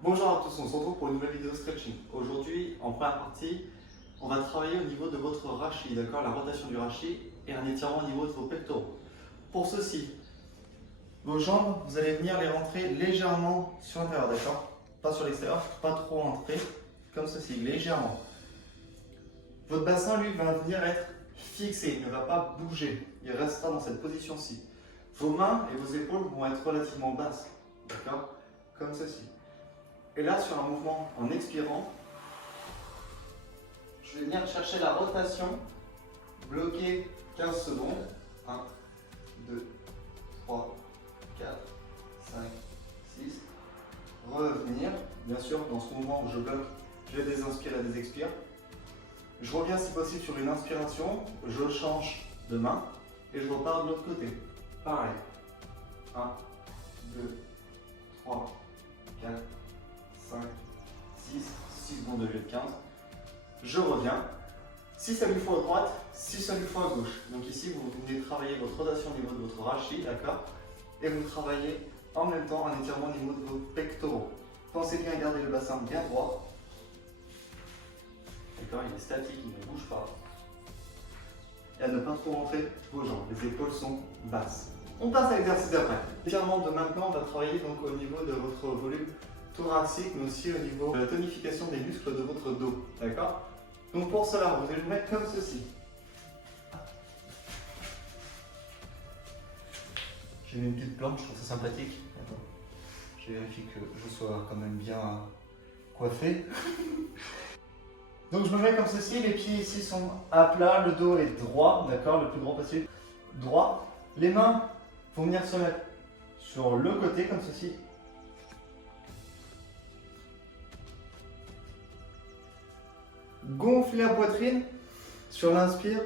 Bonjour à tous, on se retrouve pour une nouvelle vidéo stretching. Aujourd'hui, en première partie, on va travailler au niveau de votre rachis, d'accord? La rotation du rachis et un étirement au niveau de vos pectoraux. Pour ceci, vos jambes, vous allez venir les rentrer légèrement sur l'intérieur, d'accord? Pas sur l'extérieur, pas trop rentrer, comme ceci, légèrement. Votre bassin, lui, va venir être fixé, il ne va pas bouger, il restera dans cette position-ci. Vos mains et vos épaules vont être relativement basses, d'accord? Comme ceci. Et là, sur un mouvement en expirant, je vais venir chercher la rotation, bloquer 15 secondes. 1, 2, 3, 4, 5, 6. Revenir. Bien sûr, dans ce mouvement où je bloque, je désinspire et désexpire. Je reviens si possible sur une inspiration, je change de main et je repars de l'autre côté. Pareil. 1, 2, 3, 4, 5, 6 secondes de lieu de 15. Je reviens. 6 à 8 fois à droite, 6 à 8 fois à gauche. Donc ici, vous venez travailler votre rotation au niveau de votre rachis, d'accord? Et vous travaillez en même temps un étirement au niveau de vos pectoraux. Pensez bien à garder le bassin bien droit. D'accord, il est statique, il ne bouge pas. Et à ne pas trop rentrer vos jambes. Les épaules sont basses. On passe à l'exercice d'après. L'étirement de maintenant, on va travailler donc au niveau de votre volume thoracique, mais aussi au niveau de la tonification des muscles de votre dos. D'accord? Donc pour cela, vous allez vous mettre comme ceci. J'ai mis une petite planche, je trouve ça sympathique. Je vérifie que je sois quand même bien coiffé. Donc je me mets comme ceci, les pieds ici sont à plat, le dos est droit, d'accord, le plus droit possible, droit. Les mains vont venir se mettre sur le côté comme ceci. Gonflez la poitrine sur l'inspire.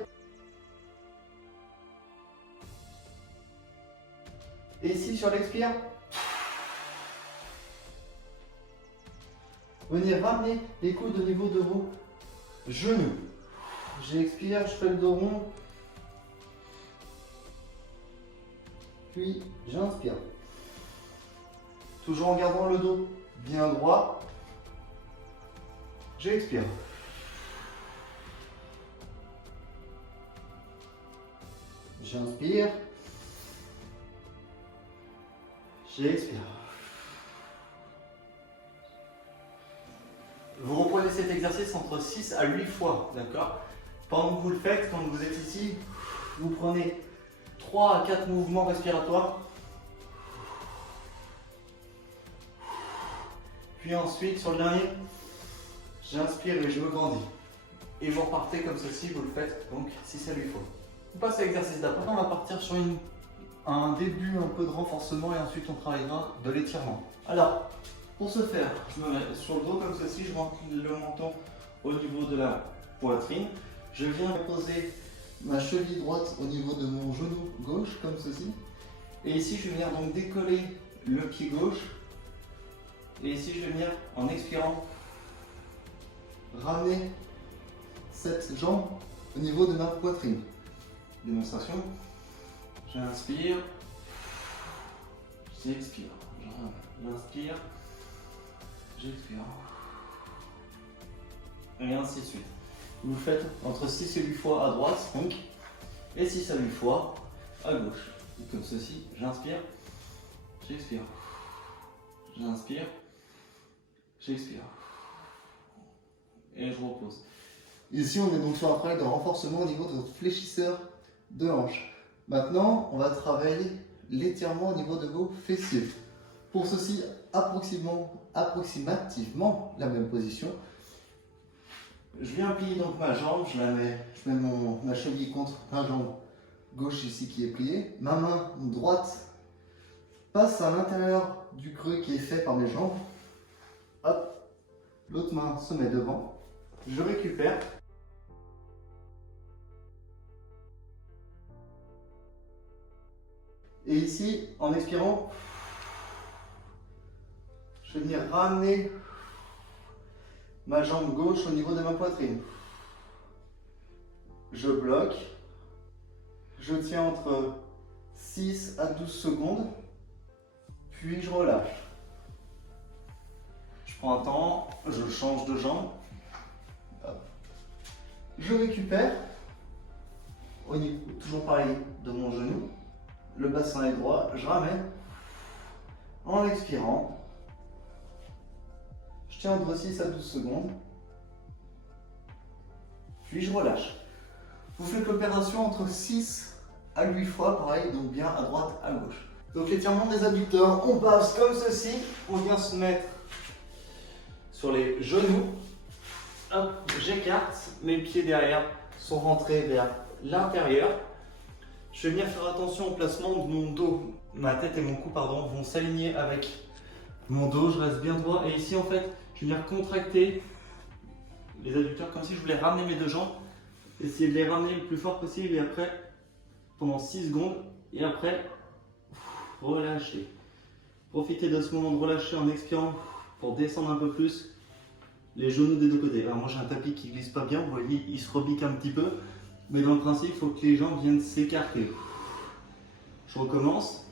Et ici sur l'expire, venez ramener les coudes au niveau de vos genoux. J'expire, je fais le dos rond. Puis j'inspire. Toujours en gardant le dos bien droit. J'expire. J'inspire. J'expire. Vous reprenez cet exercice entre 6 à 8 fois, d'accord? Pendant que vous le faites, quand vous êtes ici, vous prenez 3 à 4 mouvements respiratoires. Puis ensuite, sur le dernier, j'inspire et je me grandis. Et vous repartez comme ceci, vous le faites donc 6 à 8 fois. On passe à l'exercice d'après, on va partir sur un début un peu de renforcement et ensuite on travaillera de l'étirement. Alors, pour ce faire, je me mets sur le dos comme ceci, je rentre le menton au niveau de la poitrine. Je viens poser ma cheville droite au niveau de mon genou gauche comme ceci. Et ici, je vais venir donc décoller le pied gauche. Et ici, je vais venir en expirant ramener cette jambe au niveau de ma poitrine. Démonstration. J'inspire, j'expire, j'inspire, j'expire. Et ainsi de suite. Vous faites entre 6 et 8 fois à droite, donc, et 6 à 8 fois à gauche. Et comme ceci, j'inspire, j'expire, j'inspire, j'expire. Et je repose. Ici, on est donc sur un travail de renforcement au niveau de votre fléchisseur de hanche. Maintenant, on va travailler l'étirement au niveau de vos fessiers. Pour ceci, approximativement la même position. Je viens plier donc ma jambe, je mets ma cheville contre ma jambe gauche ici qui est pliée. Ma main droite passe à l'intérieur du creux qui est fait par mes jambes. Hop, l'autre main se met devant. Je récupère. Et ici, en expirant, je vais venir ramener ma jambe gauche au niveau de ma poitrine. Je bloque. Je tiens entre 6 à 12 secondes. Puis je relâche. prends un temps, je change de jambe. Hop. Je récupère. Au niveau, toujours pareil, de mon genou. Le bassin est droit, je ramène. En expirant. Je tiens entre 6 à 12 secondes. Puis je relâche. Vous faites l'opération entre 6 à 8 fois, pareil, donc bien à droite, à gauche. Donc l'étirement des adducteurs, on passe comme ceci. On vient se mettre sur les genoux. Hop, j'écarte, mes pieds derrière sont rentrés vers l'intérieur. Je vais venir faire attention au placement de mon dos. Ma tête et mon cou, pardon, vont s'aligner avec mon dos. Je reste bien droit. Et ici, en fait, je vais venir contracter les adducteurs comme si je voulais ramener mes deux jambes. Essayer de les ramener le plus fort possible et après, pendant 6 secondes. Et après, relâcher. Profitez de ce moment de relâcher en expirant pour descendre un peu plus les genoux des deux côtés. Alors moi j'ai un tapis qui glisse pas bien, vous voyez, il se rebique un petit peu. Mais dans le principe, il faut que les jambes viennent s'écarter. Je recommence,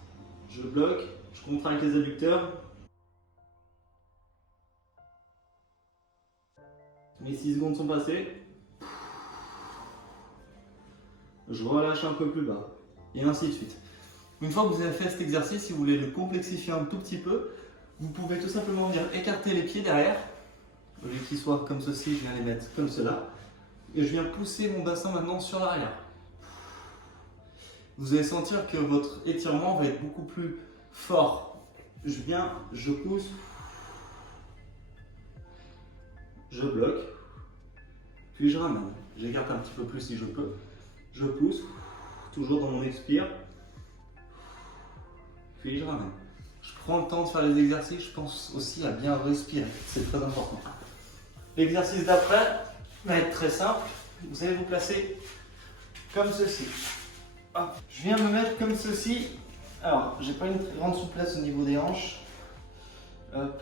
je bloque, je contracte les adducteurs. Mes 6 secondes sont passées. Je relâche un peu plus bas. Et ainsi de suite. Une fois que vous avez fait cet exercice, si vous voulez le complexifier un tout petit peu, vous pouvez tout simplement venir écarter les pieds derrière. Au lieu qu'ils soient comme ceci, je viens les mettre comme cela. Et je viens pousser mon bassin maintenant sur l'arrière. Vous allez sentir que votre étirement va être beaucoup plus fort. Je viens, je pousse, je bloque, puis je ramène. J'écarte un petit peu plus si je peux. Je pousse, toujours dans mon expire, puis je ramène. Je prends le temps de faire les exercices, je pense aussi à bien respirer, c'est très important. L'exercice d'après va être très simple. Vous allez vous placer comme ceci. Hop. Je viens me mettre comme ceci. Alors, j'ai pas une très grande souplesse au niveau des hanches. Hop.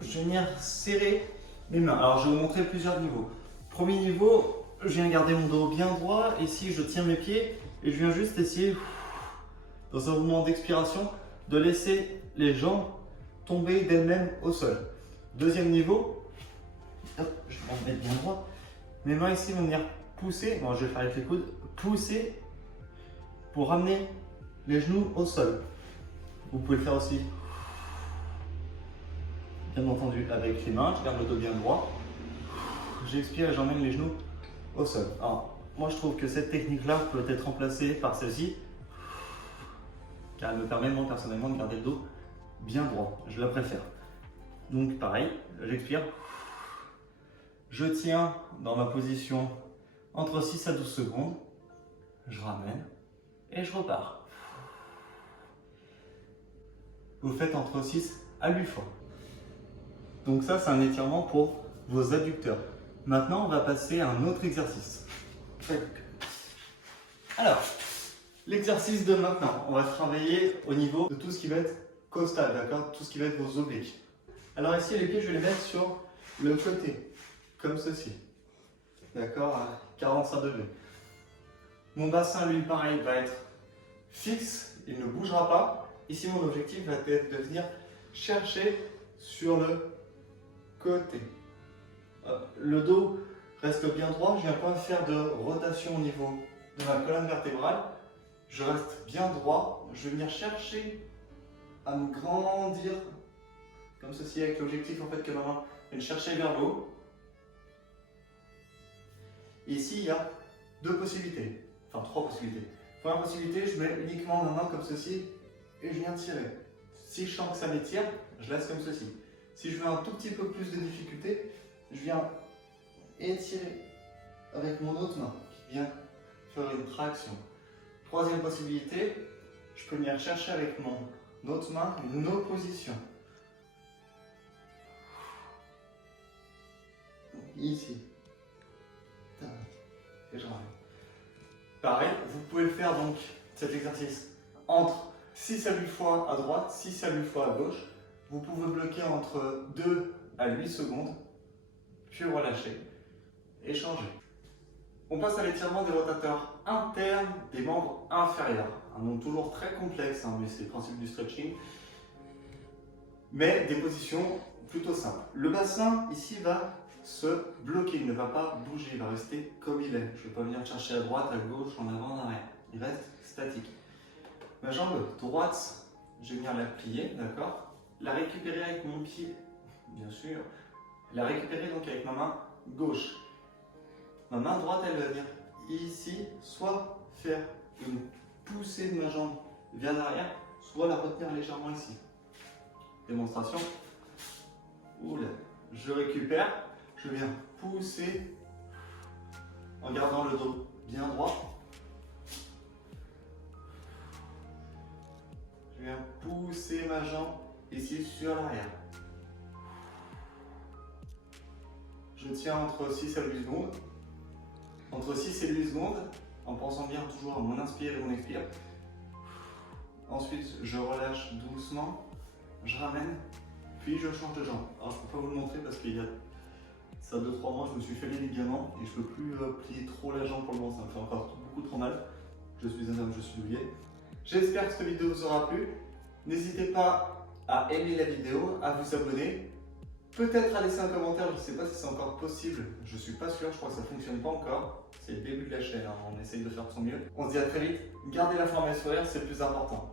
Je vais venir serrer mes mains. Alors, je vais vous montrer plusieurs niveaux. Premier niveau, je viens garder mon dos bien droit. Ici, je tiens mes pieds et je viens juste essayer, dans un mouvement d'expiration, de laisser les jambes tomber d'elles-mêmes au sol. Deuxième niveau, hop, je vais me mettre bien droit. Mes mains ici vont venir pousser, bon, je vais faire avec les coudes, pousser pour ramener les genoux au sol. Vous pouvez le faire aussi, bien entendu, avec les mains. Je garde le dos bien droit. J'expire et j'emmène les genoux au sol. Alors, moi je trouve que cette technique-là peut être remplacée par celle-ci, car elle me permet, moi personnellement, de garder le dos bien droit. Je la préfère. Donc pareil, j'expire. Je tiens dans ma position entre 6 à 12 secondes. Je ramène et je repars. Vous le faites entre 6 à 8 fois. Donc ça, c'est un étirement pour vos adducteurs. Maintenant, on va passer à un autre exercice. Alors, l'exercice de maintenant, on va travailler au niveau de tout ce qui va être costal, d'accord? Tout ce qui va être vos obliques. Alors ici, les pieds, je vais les mettre sur le côté, comme ceci. D'accord? À 45 degrés. Mon bassin, lui, pareil, va être fixe, il ne bougera pas. Ici, mon objectif va être de venir chercher sur le côté. Le dos reste bien droit, je ne viens pas faire de rotation au niveau de ma colonne vertébrale. Je reste bien droit, je vais venir chercher à me grandir comme ceci avec l'objectif en fait que ma main vienne chercher vers le haut. Et ici il y a deux possibilités, enfin trois possibilités. Première possibilité, je mets uniquement ma main comme ceci et je viens tirer. Si je sens que ça m'étire, je laisse comme ceci. Si je veux un tout petit peu plus de difficulté, je viens étirer avec mon autre main qui vient faire une traction. Troisième possibilité, je peux venir chercher avec mon autre main une autre position. Ici. Et je ramène. Pareil, vous pouvez le faire donc cet exercice entre 6 à 8 fois à droite, 6 à 8 fois à gauche. Vous pouvez bloquer entre 2 à 8 secondes, puis relâcher et changer. On passe à l'étirement des rotateurs internes des membres inférieurs. Un nom toujours très complexe, mais c'est le principe du stretching. Mais des positions plutôt simple. Le bassin ici va se bloquer, il ne va pas bouger, il va rester comme il est. Je ne vais pas venir chercher à droite, à gauche, en avant, en arrière. Il reste statique. Ma jambe droite, je vais venir la plier, d'accord? La récupérer avec mon pied, bien sûr. La récupérer donc avec ma main gauche. Ma main droite, elle va venir ici, soit faire une poussée de ma jambe vers l'arrière, soit la retenir légèrement ici. Démonstration. Oula, je récupère, je viens pousser en gardant le dos bien droit. Je viens pousser ma jambe ici sur l'arrière. Je tiens entre 6 à 8 secondes. Entre 6 et 8 secondes, en pensant bien toujours à mon inspire et mon expire. Ensuite, je relâche doucement, je ramène, puis je change de jambe. Alors, je ne peux pas vous le montrer parce qu'il y a ça 2-3 mois, je me suis fait les ligaments et je ne peux plus plier trop la jambe pour le moment, ça me fait encore beaucoup trop mal. Je suis un homme, je suis douillet. J'espère que cette vidéo vous aura plu. N'hésitez pas à aimer la vidéo, à vous abonner. Peut-être à laisser un commentaire, je ne sais pas si c'est encore possible, je ne suis pas sûr, je crois que ça ne fonctionne pas encore. C'est le début de la chaîne, hein. On essaye de faire de son mieux. On se dit à très vite, gardez la forme et le sourire, c'est le plus important.